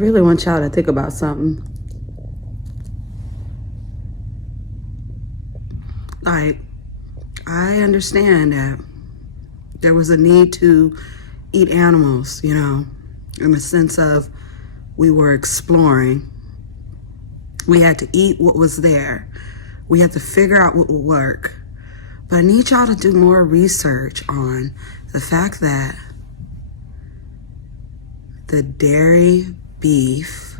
really want y'all to think about something. Like, I understand that there was a need to eat animals, in the sense of we were exploring. We had to eat what was there. We had to figure out what would work. But I need y'all to do more research on the fact that the dairy, beef,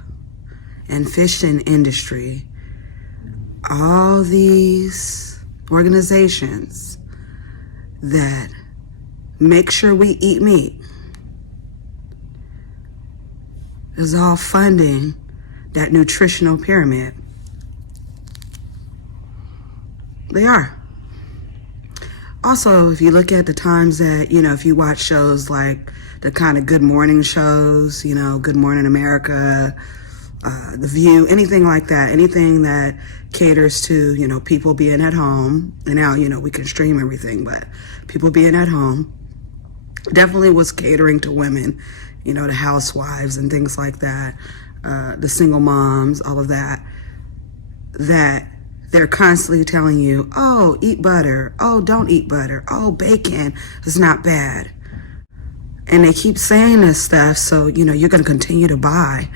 and fishing industry, all these organizations that make sure we eat meat, is all funding that nutritional pyramid. They are. Also, if you look at the times that, if you watch shows like the kind of Good Morning shows, Good Morning America, The View, anything like that, anything that caters to, people being at home. And now, we can stream everything, but people being at home definitely was catering to women, the housewives and things like that, the single moms, all of that, that they're constantly telling you, oh, eat butter. Oh, don't eat butter. Oh, bacon is not bad. And they keep saying this stuff, so, you're going to continue to buy,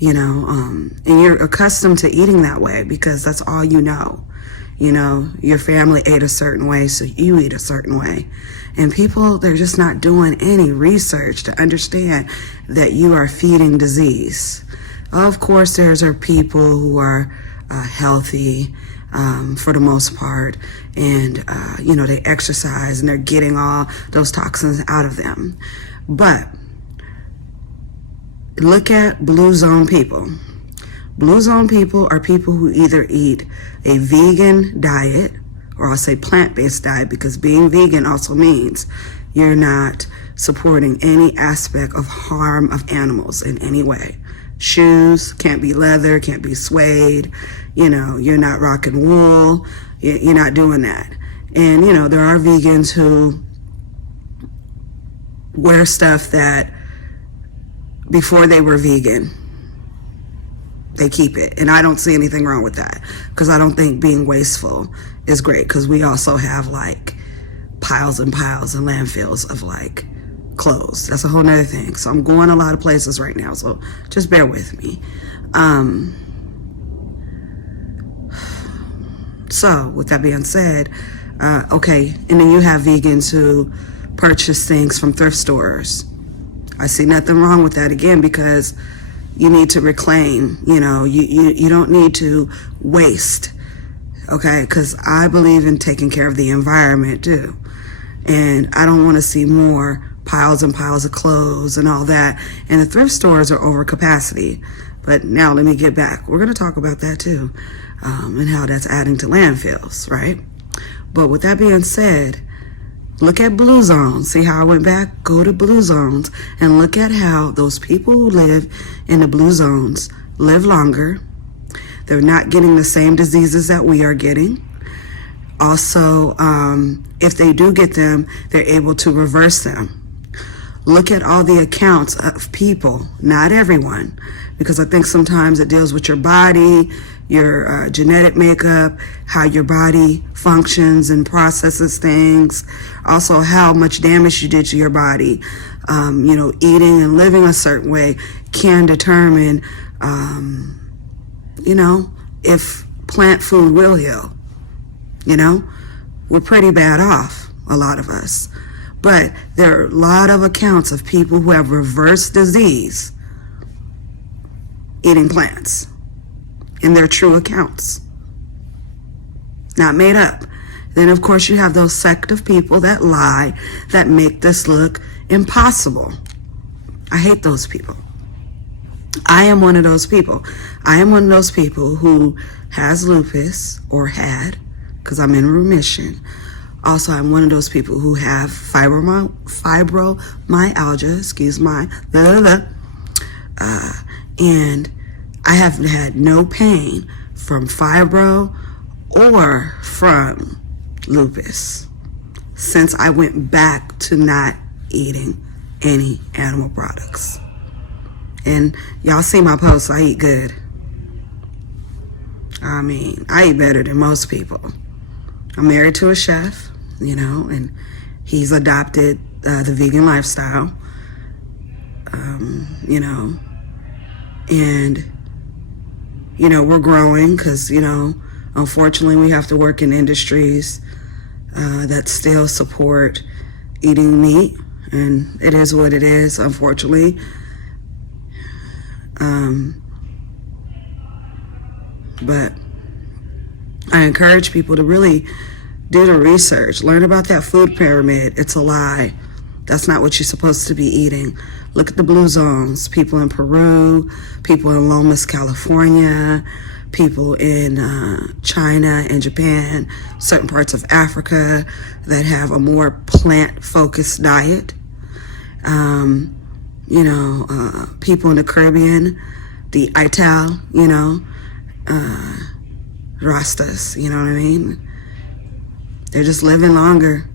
and you're accustomed to eating that way because that's all you know. Your family ate a certain way, so you eat a certain way. And people, they're just not doing any research to understand that you are feeding disease. Of course, there's people who are healthy for the most part, and they exercise and they're getting all those toxins out of them. But look at blue zone people. Blue zone people are people who either eat a vegan diet, or I'll say plant-based diet, because being vegan also means you're not supporting any aspect of harm of animals in any way. Shoes can't be leather, can't be suede, you're not rocking wool, you're not doing that. And, there are vegans who wear stuff that before they were vegan, they keep it. And I don't see anything wrong with that, because I don't think being wasteful is great, because we also have like piles and piles and landfills of like clothes. That's a whole nother thing. So I'm going a lot of places right now, so just bear with me. So with that being said, okay, and then you have vegans who purchase things from thrift stores. I see nothing wrong with that, again, because you need to reclaim, you don't need to waste, okay? Because I believe in taking care of the environment too. And I don't want to see more piles and piles of clothes and all that. And the thrift stores are over capacity. But now let me get back. We're going to talk about that too, and how that's adding to landfills, right? But with that being said, look at blue zones. See how I went back? Go to blue zones and look at how those people who live in the blue zones live longer. They're not getting the same diseases that we are getting. Also, if they do get them, they're able to reverse them. Look at all the accounts of people, not everyone, because I think sometimes it deals with your body, your genetic makeup, how your body functions and processes things, also how much damage you did to your body. Eating and living a certain way can determine, if plant food will heal. We're pretty bad off, a lot of us. But there are a lot of accounts of people who have reversed disease eating plants. In their true accounts, not made up. Then of course you have those sect of people that lie, that make this look impossible. I hate those people. I am one of those people. I am one of those people who has lupus, or had, because I'm in remission. Also, I'm one of those people who have fibromyalgia, and I haven't had no pain from fibro or from lupus since I went back to not eating any animal products. And y'all see my posts, I eat good. I mean, I eat better than most people. I'm married to a chef, you know, and he's adopted the vegan lifestyle, you know, and, you know, we're growing because, you know, unfortunately we have to work in industries that still support eating meat, and it is what it is, unfortunately. But I encourage people to really do the research, learn about that food pyramid. It's a lie. That's not what you're supposed to be eating. Look at the blue zones, people in Peru, people in Lomas, California, people in China and Japan, certain parts of Africa that have a more plant-focused diet. You know, people in the Caribbean, the Ital, you know, Rastas, you know what I mean? They're just living longer,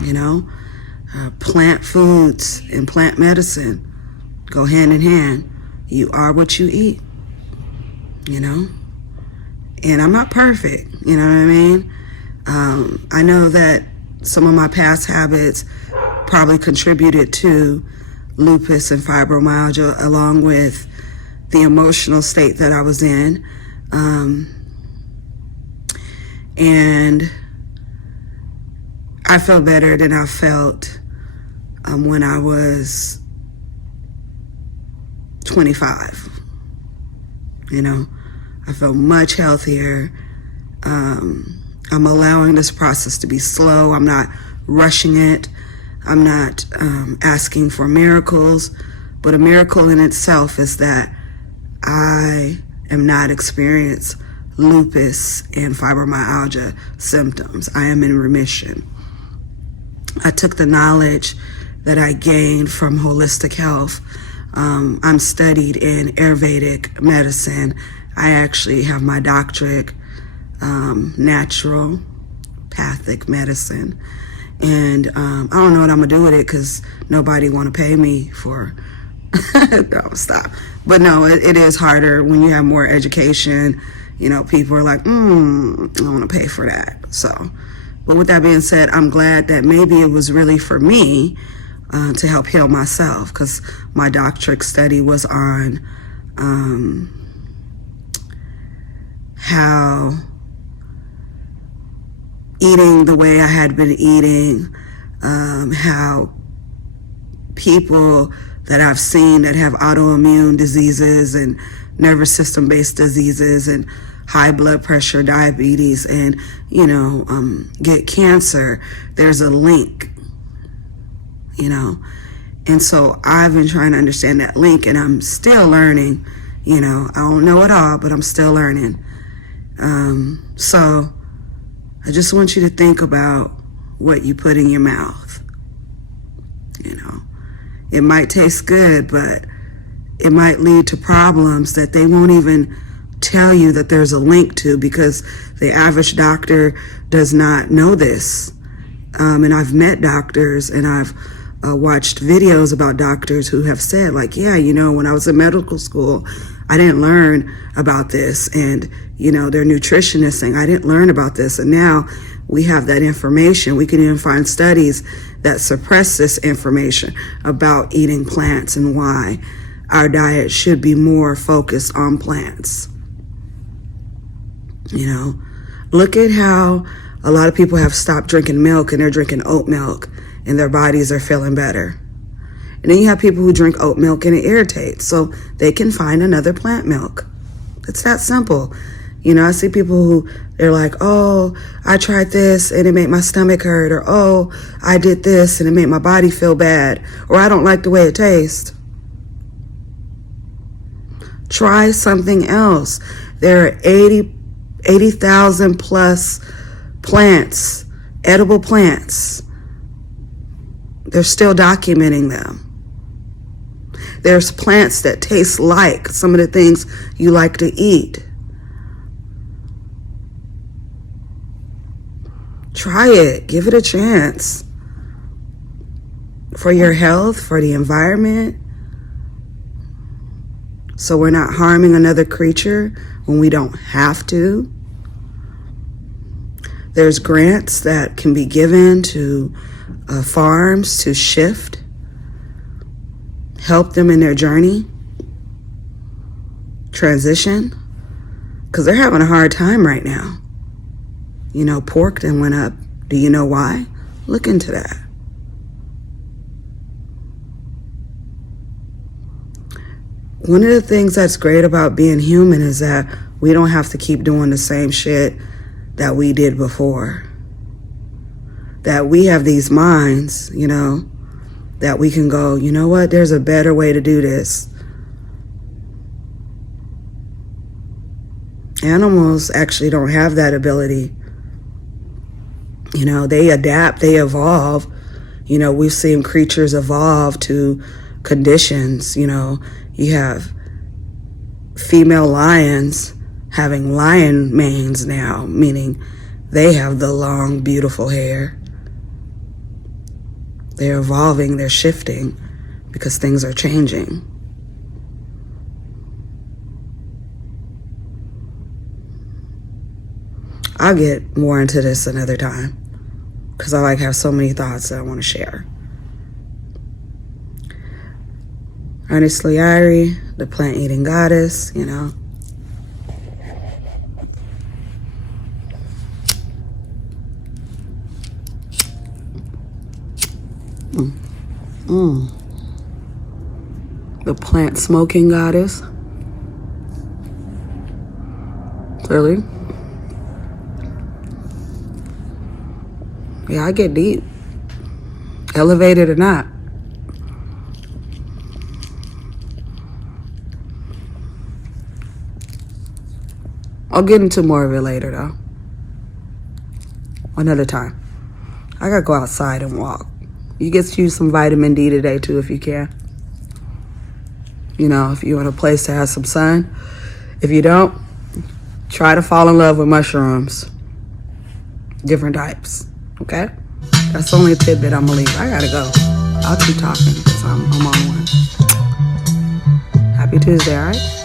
you know? Plant foods and plant medicine go hand in hand. You are what you eat, you know? And I'm not perfect, you know what I mean? I know that some of my past habits probably contributed to lupus and fibromyalgia, along with the emotional state that I was in. And I feel better than I felt when I was 25. You know, I feel much healthier. I'm allowing this process to be slow. I'm not rushing it. I'm not asking for miracles. But a miracle in itself is that I am not experiencing lupus and fibromyalgia symptoms. I am in remission. I took the knowledge that I gained from holistic health. I'm studied in Ayurvedic medicine. I actually have my doctorate, naturopathic medicine. And I don't know what I'm gonna do with it because nobody want to pay me for. No, stop. But no, it is harder when you have more education. You know, people are like, I don't want to pay for that. So, but with that being said, I'm glad that maybe it was really for me to help heal myself, because my doctorate study was on how eating the way I had been eating, how people that I've seen that have autoimmune diseases and nervous system based diseases and high blood pressure, diabetes, and, you know, get cancer, there's a link, you know. And so I've been trying to understand that link, and I'm still learning, you know. I don't know it all, but I'm still learning. So I just want you to think about what you put in your mouth, you know. It might taste good, but it might lead to problems that they won't even tell you that there's a link to, because the average doctor does not know this. And I've met doctors, and I've watched videos about doctors who have said, like, yeah, you know, when I was in medical school, I didn't learn about this. And, you know, their nutritionists saying, I didn't learn about this. And now we have that information. We can even find studies that suppress this information about eating plants and why our diet should be more focused on plants. You know, look at how a lot of people have stopped drinking milk and they're drinking oat milk and their bodies are feeling better. And then you have people who drink oat milk and it irritates, so they can find another plant milk. It's that simple. You know, I see people who, they're like, oh, I tried this and it made my stomach hurt, or oh, I did this and it made my body feel bad, or I don't like the way it tastes. Try something else. There are 80,000 plus plants, edible plants. They're still documenting them. There's plants that taste like some of the things you like to eat. Try it. Give it a chance. For your health, for the environment, so we're not harming another creature when we don't have to. There's grants that can be given to farms to shift, help them in their journey, transition, because they're having a hard time right now. You know, pork then went up. Do you know why? Look into that. One of the things that's great about being human is that we don't have to keep doing the same shit that we did before. That we have these minds, you know, that we can go, you know what, there's a better way to do this. Animals actually don't have that ability. You know, they adapt, they evolve. You know, we've seen creatures evolve to conditions. You know, you have female lions having lion manes now, meaning they have the long, beautiful hair. They're evolving, they're shifting because things are changing. I'll get more into this another time because I have so many thoughts that I want to share. Ernestly Irie, the plant-eating goddess, you know. The plant-smoking goddess. Clearly. Yeah, I get deep. Elevated or not. I'll get into more of it later, though. Another time. I gotta go outside and walk. You get you some vitamin D today, too, if you can. You know, if you want a place to have some sun. If you don't, try to fall in love with mushrooms. Different types. Okay? That's the only tidbit I'm gonna leave. I gotta go. I'll keep talking because I'm on one. Happy Tuesday, all right?